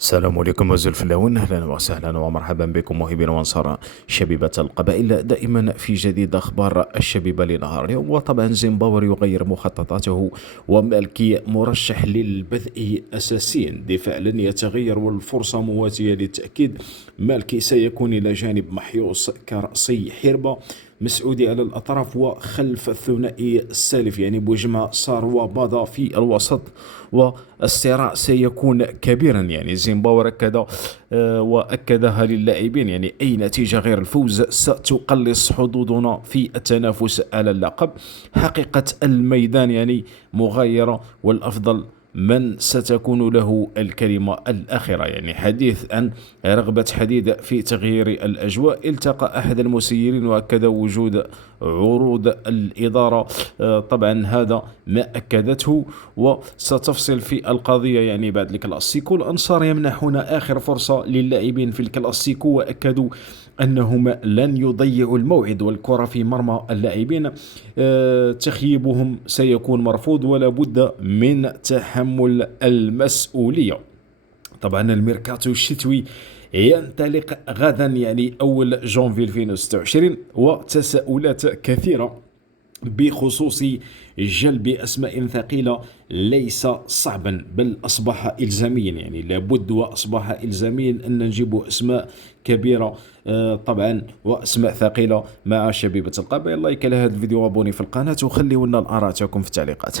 السلام عليكم الفلاون، اهلا وسهلا ومرحبا بكم محبين وانصار شبيبة القبائل. دائما في جديد اخبار الشبيبة لنهار اليوم. وطبعا زيمباوي يغير مخططاته ومالكي مرشح للبدء اساسيا. دفاع لن يتغير والفرصة مواتية للتأكيد. مالكي سيكون الى جانب محيوس كرأسي حربة، مسعودي على الأطراف وخلف الثنائي السالف يعني بوجمع صار وبادا في الوسط. والصراع سيكون كبيرا، يعني زيمباوي ركد وأكدها للاعبين، يعني أي نتيجة غير الفوز ستقلص حظوظنا في التنافس على اللقب. حقيقة الميدان يعني مغايرة، والأفضل من ستكون له الكلمة الأخيرة. يعني حديث عن رغبة حديد في تغيير الأجواء، التقى أحد المسيرين وأكد وجود عروض الإدارة. طبعا هذا ما أكدته، وستفصل في القضية يعني بعد الكلاسيكو. الأنصار يمنحون آخر فرصة للاعبين في الكلاسيكو، وأكدوا أنهم لن يضيعوا الموعد والكرة في مرمى اللاعبين. تخييبهم سيكون مرفوض ولا بد من تحمل المسؤولية. طبعا الميركاتو الشتوي ينطلق غدا يعني أول جانفي 2026، وتساؤلات كثيرة بخصوص جلب أسماء ثقيلة ليس صعبا بل أصبح إلزاميا، يعني لابد وأصبح إلزاميا أن نجيب أسماء كبيرة طبعا وأسماء ثقيلة مع شبيبة القبائل. لايك لهذا الفيديو وابوني في القناة وخليونا الآراء تاعكم في التعليقات.